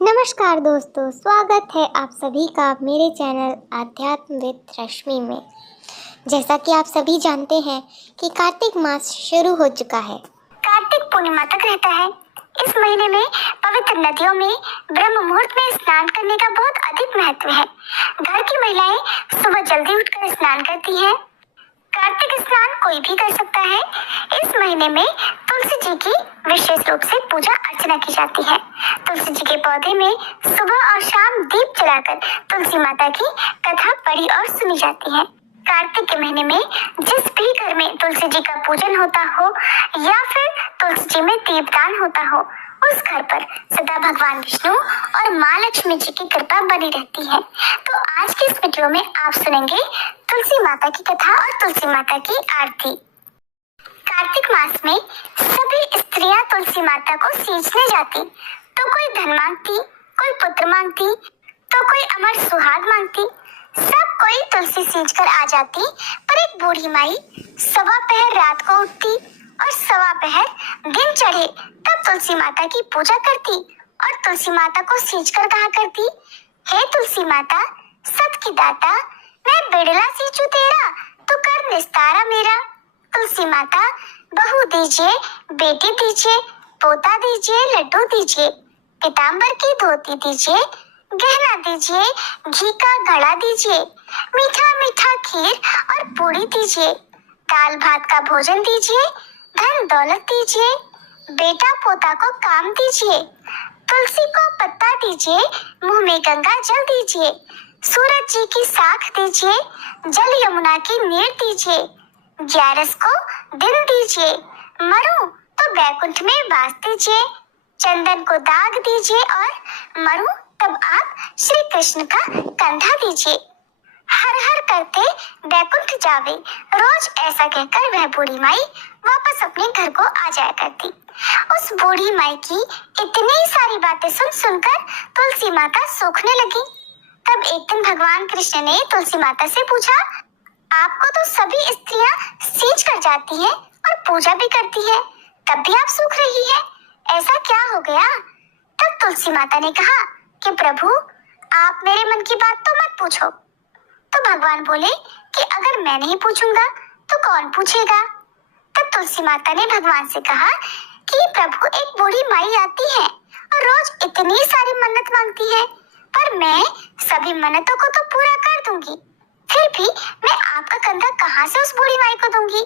नमस्कार दोस्तों, स्वागत है आप सभी का मेरे चैनल आध्यात्म विद रश्मि में। जैसा कि आप सभी जानते हैं कि कार्तिक मास शुरू हो चुका है। कार्तिक पूर्णिमा तक रहता है। इस महीने में पवित्र नदियों में ब्रह्म मुहूर्त में स्नान करने का बहुत अधिक महत्व है। घर की महिलाएं सुबह जल्दी उठकर स्नान करती हैं। कार्तिक स्नान कोई भी कर सकता है। इस महीने में तुलसी जी की विशेष रूप से पूजा अर्चना की जाती है। तुलसी जी के पौधे में सुबह और शाम दीप जलाकर तुलसी माता की कथा पढ़ी और सुनी जाती है। कार्तिक के महीने में जिस भी घर में तुलसी जी का पूजन होता हो या फिर तुलसी जी में दीपदान होता हो, उस घर पर सदा भगवान विष्णु और माँ लक्ष्मी जी की कृपा बनी रहती है। तो आज की इस वीडियो में आप सुनेंगे तुलसी माता की कथा और तुलसी माता की आरती। कार्तिक मास में सभी स्त्रियां तुलसी माता को सींचने जाती। तो कोई धन मांगती, कोई पुत्र मांगती, तो कोई अमर सुहाग मांगती। सब कोई तुलसी सींचकर आ जाती। पर एक बूढ़ी माई सवा पहर रात को उठती और सवा पहर दिन चढ़े तब तुलसी माता की पूजा करती और तुलसी माता को सींचकर कहा करती, हे तुलसी माता सत की दाता, मैं बेड़ला सींचू तेरा, तो कर निस्तारा मेरा। तुलसी माता बहू दीजिए, बेटी दीजिए, पोता दीजिए, लड्डू दीजिए, पीताम्बर की धोती दीजिए, गहना दीजिए, घी का घड़ा दीजिए, मीठा मीठा खीर और पूरी दीजिए, दाल भात का भोजन दीजिए, धन दौलत दीजिए, बेटा पोता को काम दीजिए, तुलसी को पत्ता दीजिए, मुंह में गंगा जल दीजिए, सूरज जी की साख दीजिए, जल यमुना की नीर दीजिए, ग्यारस को दिन दीजिए, मरू तो बैकुंठ में वास दीजिए, चंदन को दाग दीजिए और मरू तब आप श्री कृष्ण का कंधा दीजिए। हर हर करते बैकुंठ जावे, रोज ऐसा कहकर वह बूढ़ी माई वापस अपने घर को आ जाया करती। उस बूढ़ी माई की इतनी सारी बातें सुन सुनकर तुलसी माता सूखने लगी। तब एक दिन भगवान कृष्ण ने तुलसी माता से पूछा, आपको तो सभी स्त्रियां सींच कर जाती हैं और पूजा भी करती है, तब भी आप सूख रही है, ऐसा क्या हो गया? तब तुलसी माता ने कहा कि प्रभु, आप मेरे मन की बात तो मत पूछो। तो भगवान बोले कि अगर मैं नहीं पूछूंगा तो कौन पूछेगा? तब तुलसी माता ने भगवान से कहा कि प्रभु, एक बूढ़ी माई आती है और रोज इतनी सारी मन्नत मांगती है, पर मैं सभी मन्नतों को तो पूरा कर दूंगी, फिर भी मैं आपका कंधा कहाँ से उस बूढ़ी माई को दूंगी?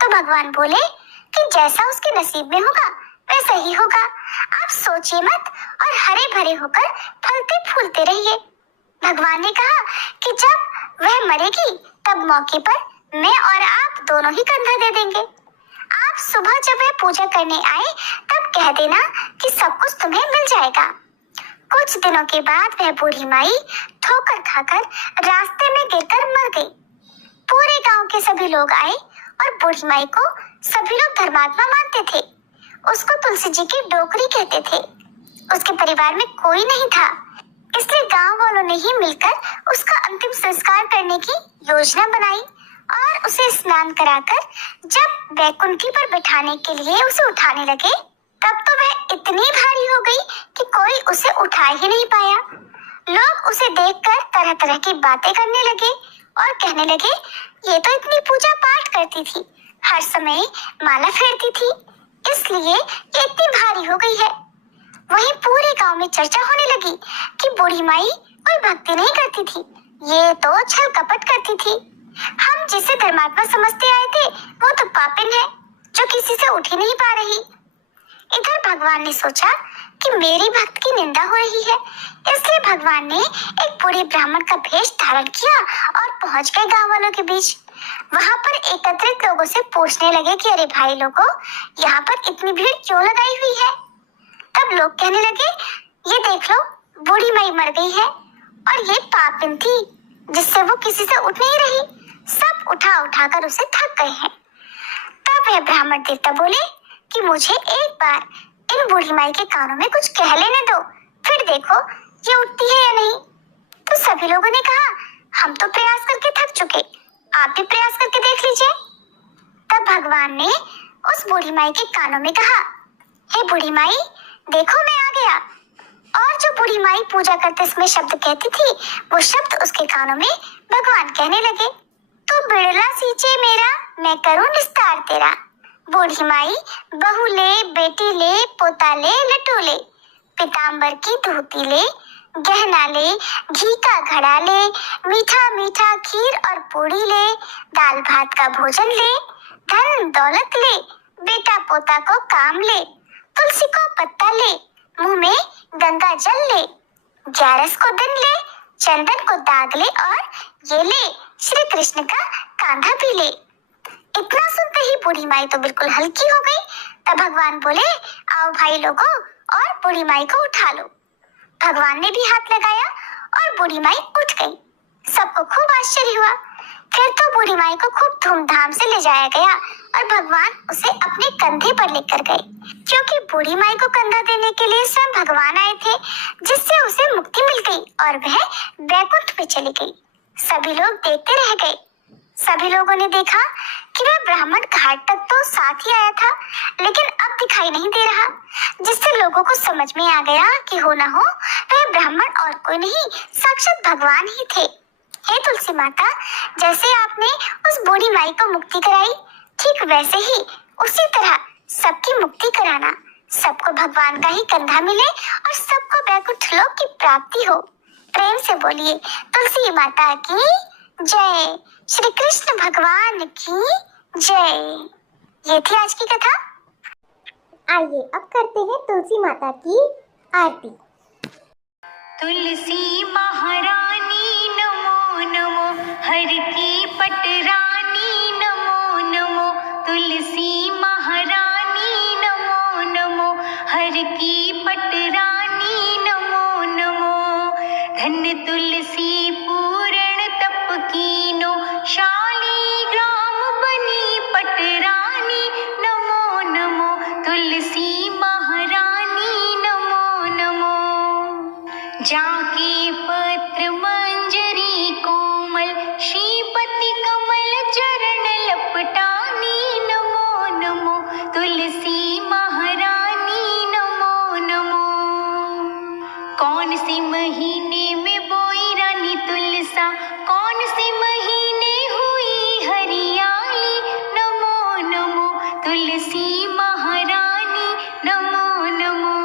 तो भगवान बोले कि जैसा उसके नसीब में होगा वैसा ही होगा, आप सोचिए मत और हरे भरे होकर फलते फूलते रहिए। भगवान ने कहा कि जब वह मरेगी तब मौके पर मैं और आप दोनों ही कंधा दे देंगे। आप सुबह जब वह पूजा करने आए तब कह देना कि सब कुछ तुम्हें मिल जाएगा। कुछ दिनों के बाद वह बूढ़ी माई ठोकर खाकर रास्ते में गिरकर मर गई। पूरे गांव के सभी लोग आए और बूढ़ी माई को सभी लोग धर्मात्मा मानते थे। उसको तुलसी जी की डोकरी कहते थे। उसके परिवार में कोई नहीं था, इसलिए गांव वालों ने ही मिलकर उसका अंतिम संस्कार करने की योजना बनाई और उसे स्नान कराकर जब बैकुंठी पर बिठाने के लिए उसे उठाने लगे, तब तो वह इतनी भारी हो गई कि कोई उसे उठा ही नहीं पाया। लोग उसे देखकर तरह तरह की बातें करने लगे और कहने लगे, ये तो इतनी पूजा पाठ करती थी, हर समय माला फेरती थी, इसलिए ये इतनी भारी हो गई है। वहीं पूरे गांव में चर्चा होने लगी कि बूढ़ी माई कोई भक्ति नहीं करती थी, ये तो छल कपट करती थी। हम जिसे धर्मात्मा समझते आए थे वो तो पापिन है जो किसी से उठ ही नहीं पा रही। इधर भगवान ने सोचा कि मेरी भक्त की निंदा हो रही है, इसलिए भगवान ने एक बूढ़े ब्राह्मण का भेष धारण किया और पहुंच गए गांव वालों के बीच। वहां पर एकत्रित लोगों से पूछने लगे कि अरे भाई लोगों, यहाँ पर इतनी भीड़ क्यों लगाई हुई है? तब लोग कहने लगे, ये देख लो, बूढ़ी माई मर गई है और ये पापिन थी जिससे वो किसी से उठ नहीं रही, सब उठा उठा कर उसे थक गए हैं। तब वह ब्राह्मण देवता बोले कि मुझे एक बार इन बूढ़ी माई के कानों में कुछ कह लेने दो, फिर देखो ये उठती है या नहीं। तो सभी लोगों ने कहा, हम तो प्रयास करके थक चुके, आप भी प्रयास करके देख लीजिए। तब भगवान ने उस बूढ़ी माई के कानों में कहा, हे बूढ़ी माई, देखो मैं आ गया। और जो बूढ़ी माई पूजा करते समय शब्द कहती थी, वो शब्द उसके कानों में भगवान कहने लगे, तू बिड़ला सींचे मेरा, मैं करूं निस्तार तेरा। बूढ़ी माई बहू ले, बेटी ले, पोता ले, लटू ले, पीताम्बर की धोती ले, गहना ले, घी का घड़ा ले, मीठा मीठा खीर और पूड़ी ले, दाल भात का भोजन ले, धन दौलत ले, बेटा पोता को काम ले, तुलसी को पत्ता ले, मुंह में गंगा जल ले, 11 को दिन ले, चंदन को दाग ले, और ये ले श्री कृष्ण का कांधा भी ले। इतना सुनते ही बूढ़ी माई तो बिल्कुल हल्की हो गई। तब भगवान बोले, आओ भाई लोगों, और बूढ़ी माई को उठा लो। भगवान ने भी हाथ लगाया और बूढ़ी माई उठ गई। सबको खूब आश्चर्य हुआ। फिर तो बूढ़ी माई को खूब धूमधाम से ले जाया गया और भगवान उसे अपने कंधे पर लेकर गए, क्योंकि बूढ़ी माई को कंधा देने के लिए स्वयं भगवान आए थे, जिससे उसे मुक्ति मिल गई और वह वैकुंठ में चली गई। सभी लोग देखते रह गए। सभी लोगों ने देखा कि वह ब्राह्मण घाट तक तो साथ ही आया था, लेकिन अब दिखाई नहीं दे रहा, जिससे लोगों को समझ में आ गया कि हो ना हो वह ब्राह्मण और कोई नहीं, साक्षात भगवान ही थे। हे तुलसी माता, जैसे आपने उस बूढ़ी माई को मुक्ति कराई, ठीक वैसे ही उसी तरह सबकी मुक्ति कराना, सबको भगवान का ही कंधा मिले और सबको वैकुंठ लोक की प्राप्ति हो। प्रेम से बोलिए तुलसी माता की जय, श्री कृष्ण भगवान की जय। ये थी आज की कथा। आइए अब करते हैं तुलसी माता की आरती। तुलसी महारानी नमो नमो, हर की पटरानी नमो नमो, तुलसी महारानी नमो नमो, हर की पटरानी नमो नमो। धन्य तुलसी पूर्ण तप कीनो, शाली ग्राम बनी पटरानी नमो नमो, तुलसी महारानी नमो नमो। जाके पत्र मंजरी कोमल, श्रीपति कमल चरण लपटानी नमो नमो, तुलसी महारानी नमो नमो। कौन से महीने में बोई रानी तुलसा, कौन से महीने हुई हरियाली नमो नमो, तुलसी महारानी नमो नमो।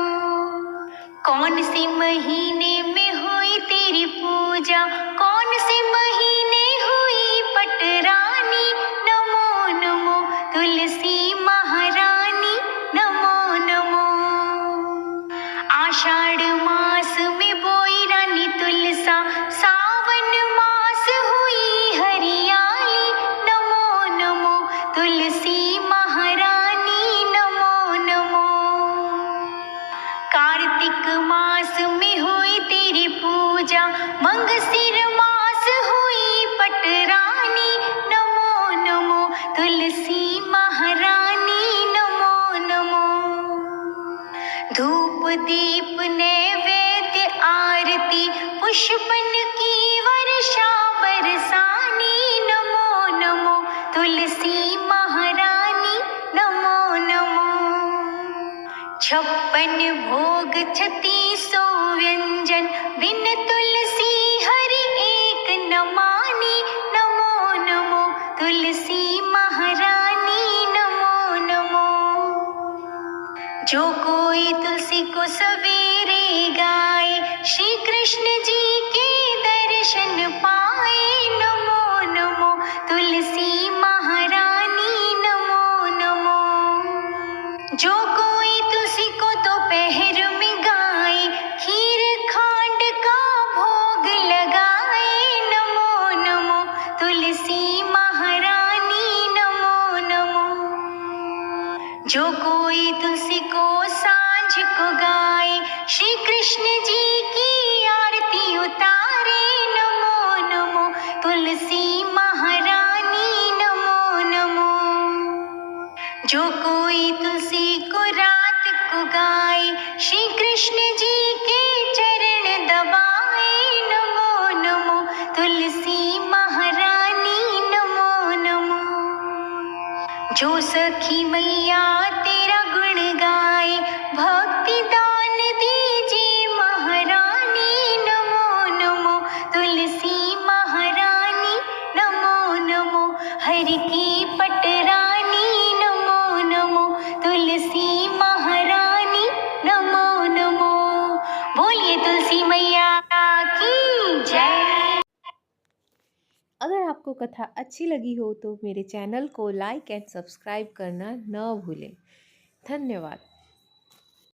कौन से महीने में हुई तेरी पूजा, कौन से महीने हुई पटरानी नमो नमो, तुलसी महारानी नमो नमो। आषाढ़ मास में बोई रानी तुलसा, सावन मास हुई हरियाली नमो नमो, तुलसी महारानी नमो नमो। कार्तिक मास में हुई तेरी पूजा, मंगसिर मास हुई पटरानी नमो नमो, तुलसी महारानी नमो नमो। धूप दीप नैवेद्य आरती, पुष्पन की वर्षा बरसानी नमो नमो, तुलसी महारानी नमो नमो। 56 भोग 36 व्यंजन, बिन तुलसी हरि एक न मानी नमो नमो, तुलसी महारानी नमो नमो। जो कोई तुलसी को सवेरे गाए, श्री कृष्ण जी के दर्शन पाए नमो नमो, तुलसी महारानी नमो नमो। जो कोई तुलसी को दोपहर में गाए, खीर खांड का भोग लगाए नमो नमो, तुलसी महारानी नमो नमो। जो कोई तुलसी को सांझ को गाए, श्री कृष्ण जी की आरती उतारे नमो नमो, तुलसी महारानी नमो नमो। जो कोई तुलसी को रात को गाए, श्री कृष्ण जी के चरण दबाए नमो नमो, तुलसी महारानी नमो नमो। जो सखी मैया तेरा गुण गाए, भक्ति दा हरि की पटरानी नमो नमो, तुलसी महारानी नमो नमो। बोलिए तुलसी मैया की जय। अगर आपको कथा अच्छी लगी हो तो मेरे चैनल को लाइक एंड सब्सक्राइब करना न भूलें। धन्यवाद।